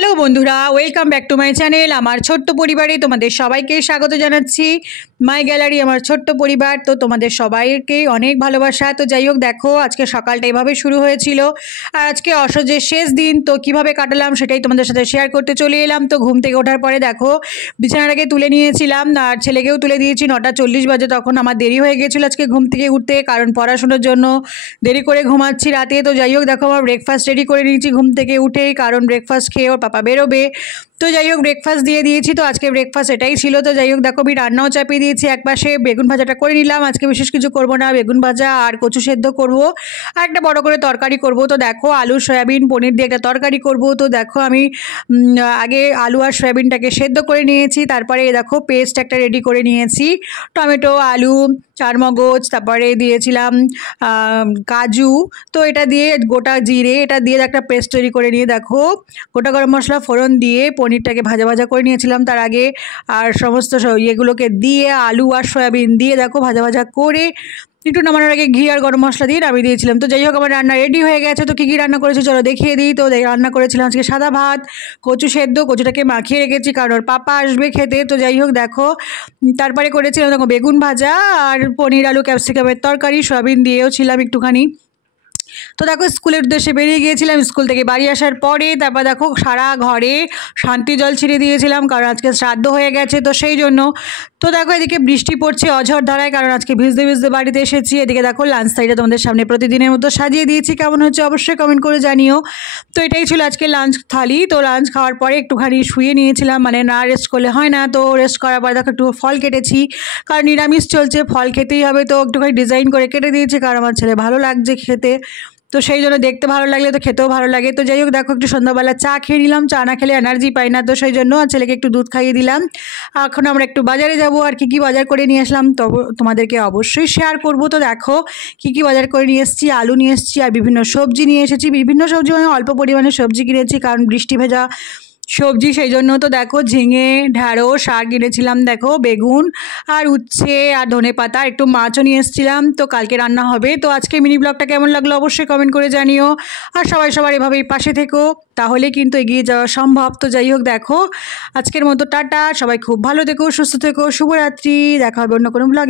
Hello বন্ধুরা, welcome back to my channel. আমার ছোট্ট পরিবারে তোমাদের সবাইকে স্বাগত জানাচ্ছি। মাই গ্যালারি আমার ছোট্ট পরিবার, তো তোমাদের সবাইকে অনেক ভালোবাসা। তো যাই হোক, দেখো আজকে সকালটা এভাবে শুরু হয়েছিল, আর আজকে অসহ্যের শেষ দিন। তো কিভাবে কাটালাম সেটাই তোমাদের সাথে শেয়ার করতে চলে এলাম। তো ঘুম থেকে ওঠার পরে দেখো বিছানাটাকে তুলে নিয়েছিলাম, আর ছেলেকেও তুলে দিয়েছি। 9:40 বাজে, তখন আমার দেরি হয়ে গেছিলো আজকে ঘুম থেকে উঠতে, কারণ পড়াশোনার জন্য দেরি করে ঘুমাচ্ছি রাতে। তো যাই হোক, দেখো আমার ব্রেকফাস্ট রেডি করে নিয়েছি ঘুম থেকে উঠেই, কারণ ব্রেকফাস্ট খেয়ে ওর পাপা বেরোবে। তো যাই হোক, ব্রেকফাস্ট দিয়ে দিয়েছি। তো আজকে ব্রেকফাস্ট এটাই ছিল। তো যাই হোক, দেখো আমি রান্নাও চাপিয়ে দিয়েছি। একপাশে বেগুন ভাজাটা করে নিলাম। আজকে বিশেষ কিছু করব না, বেগুন ভাজা আর কচু সেদ্ধ করব, আর একটা বড় করে তরকারি করব। তো দেখো আলু সয়াবিন পনির দিয়ে একটা তরকারি করব। তো দেখো আমি আগে আলু আর সয়াবিনটাকে সেদ্ধ করে নিয়েছি, তারপরে দেখো পেস্ট একটা রেডি করে নিয়েছি। টমেটো, আলু, চারমগজ, তারপরে দিয়েছিলাম কাজু। তো এটা দিয়ে গোটা জিরে এটা দিয়ে একটা পেস্ট তৈরি করে নিয়ে দেখো গোটা গরম মশলা ফোড়ন দিয়ে পনিরটাকে ভাজা ভাজা করে নিয়েছিলাম তার আগে, আর সমস্ত ইয়েগুলোকে দিয়ে আলু আর সয়াবিন দিয়ে দেখো ভাজা ভাজা করে একটু নামানোর আগে ঘি আর গরম মশলা দিয়ে নামিয়ে দিয়েছিলাম। তো যাই হোক, আমার রান্না রেডি হয়ে গেছে। তো কী কী রান্না করেছি চলো দেখিয়ে দিই। তো রান্না করেছিলাম আজকে সাদা ভাত, কচু সেদ্ধ, কচুটাকে মাখিয়ে রেখেছি কারণ ওর পাপা আসবে খেতে। তো যাই হোক দেখো, তারপরে করেছিলাম দেখো বেগুন ভাজা আর পনির আলু ক্যাপসিকামের তরকারি, সয়াবিন দিয়েও ছিলাম একটুখানি। তো দেখো স্কুলের উদ্দেশ্যে বেরিয়ে গিয়েছিলাম। স্কুল থেকে বাড়ি আসার পরে তারপর দেখো সারা ঘরে শান্তি জল ছিঁড়ে দিয়েছিলাম, কারণ আজকে শ্রাদ্ধ হয়ে গেছে তো সেই জন্য। তো দেখো এদিকে বৃষ্টি পড়ছে অঝড় ধারায়, কারণ আজকে ভিজতে ভিজতে বাড়িতে এসেছি। এদিকে দেখো লাঞ্চ থালিটা তোমাদের সামনে প্রতিদিনের মতো সাজিয়ে দিয়েছি, কেমন হচ্ছে অবশ্যই কমেন্ট করে জানিও। তো এটাই ছিল আজকে লাঞ্চ থালি। তো লাঞ্চ খাওয়ার পরে একটুখানি শুয়ে নিয়েছিলাম, মানে না রেস্ট করলে হয় না। তো রেস্ট করার পরে দেখো একটু ফল কেটেছি, কারণ নিরামিষ চলছে, ফল খেতেই হবে। তো একটুখানি ডিজাইন করে কেটে দিয়েছি, কারণ আমার ছেলে ভালো লাগছে খেতে, তো সেই জন্য দেখতে ভালো লাগলে তো খেতেও ভালো লাগে। তো যাই হোক দেখো একটু সন্ধ্যাবেলা চা খেয়ে নিলাম, চা না খেলে এনার্জি পাই না, তো সেই জন্য ছেলেকে একটু দুধ খাইয়ে দিলাম। এখন আমরা একটু বাজারে যাব, আর কী কী বাজার করে নিয়ে আসলাম তোমাদেরকে অবশ্যই শেয়ার করব। তো দেখো কী কী বাজার করে নিয়ে এসেছি, আলু নিয়ে এসেছি আর বিভিন্ন সবজি নিয়ে এসেছি। বিভিন্ন সবজি মানে অল্প পরিমাণে সবজি কিনেছি, কারণ বৃষ্টি ভেজা সবজি সেই জন্য। তো দেখো ঝিঙে, ঢ্যাঁড়স আর কিনেছিলাম দেখো বেগুন আর উচ্ছে আর ধনেপাতা, একটু মাছও নিয়ে এসেছিলাম। তো কালকে রান্না হবে। তো আজকে মিনি ব্লগটা কেমন লাগলো অবশ্যই কমেন্ট করে জানিও, আর সবার এভাবেই পাশে থেকো, তাহলে কিন্তু এগিয়ে যাওয়া সম্ভব। তো যাই হোক দেখো আজকের মতো টাটা, সবাই খুব ভালো থেকো, সুস্থ থেকো, শুভরাত্রি, দেখা হবে অন্য কোনো ব্লগে।